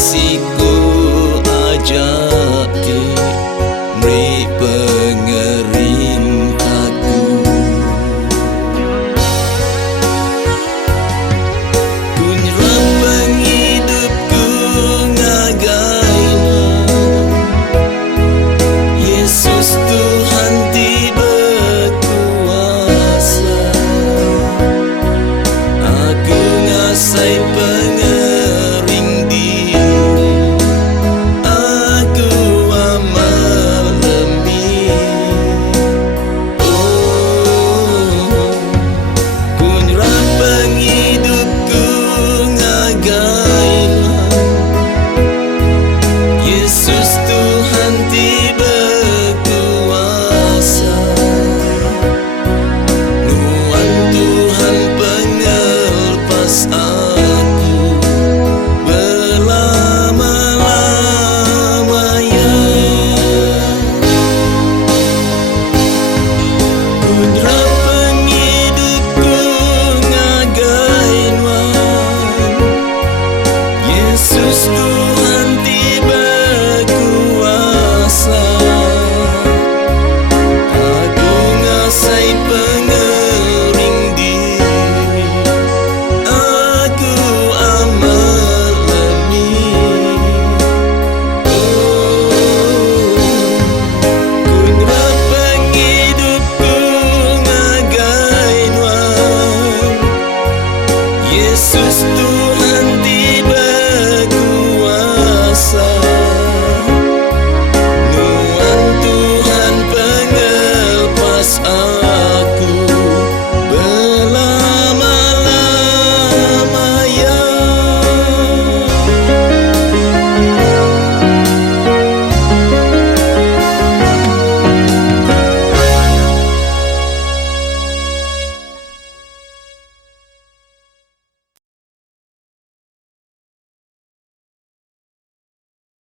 kekasihku ajake mri pengering aku. Ku nyerah penghidupku ngagaina Yesus Tuhan tiba kuasa. Aku ngasai pengering diri, aku amal lemih. Oh, ku nyerah penghidupku ngagailah Yesus Tuhan tiba kuasa. Nuan Tuhan pengelepas aku belama-lamanya. Ku nyerah penghidupku ngagain wan Yesus Tuhan tiba kuasa. Aku ngasai pengering diri, aku amal lemih. Ku nyerah penghidupku ngagain wan Yesus Tuhan